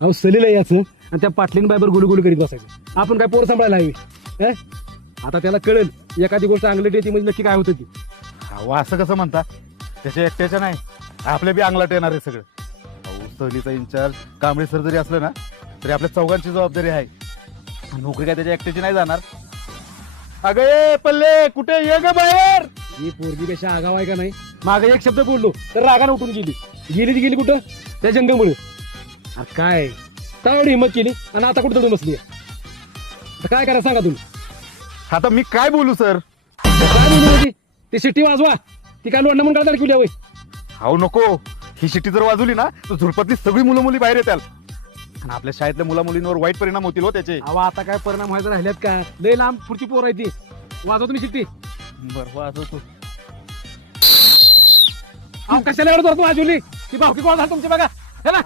अहो सलीला यायचं आणि त्या पाटलीन बायबर गुलगुल करीत बसायचं. आपण काय पोर सांभाळायला हवी? हं? आता त्याला कळेल एखादी गोष्ट अंगलट येते म्हणजे नक्की काय होतं ती. अहो असं कसं म्हणता, त्याच्या एकट्याच्या नाही, आपल्या बी अंगलाट येणार आहे सगळं. अहो सहलीचा इन्चार्ज कांबळे सर जरी असलं ना तरी आपल्या चौघांची जबाबदारी आहे. नोकरी काय त्याच्या एकट्याची नाही जाणार. अगं ए पल्ले, कुठे ये ग बाहेर. ही पोरगी पेक्षा आगाव आहे का नाही? मागे एक शब्द बोललो तर रागाने उठून गेली. गेली ती गेली कुठं? त्या जंगमुळे. अरे काय एवढी हिंमत केली आणि आता कुठं दडून बसली? आता काय करा सांगा तुम्ही? आता मी काय बोलू सर? काय बोलू होती? ती शिट्टी वाजवा. ती काय लोणं म्हणून काढता वय? अहो नको, ही शिट्टी जर वाजवली ना तर झुरपतली सगळी मुलं मुली बाहेर येतात आणि आपल्या शाळेतल्या मुला मुलींवर वाईट परिणाम होतील हो त्याचे. अहो आता काय परिणाम व्हायचा राहिल्यात का? लय लांब पुढची पोर आहे ती. वाजवा तुम्ही शिट्टी. बरं वाजवतो. अहो कशाला एवढं जोरात वाजवली? ती भावकी कोण झाली तुमची बघा. है ना?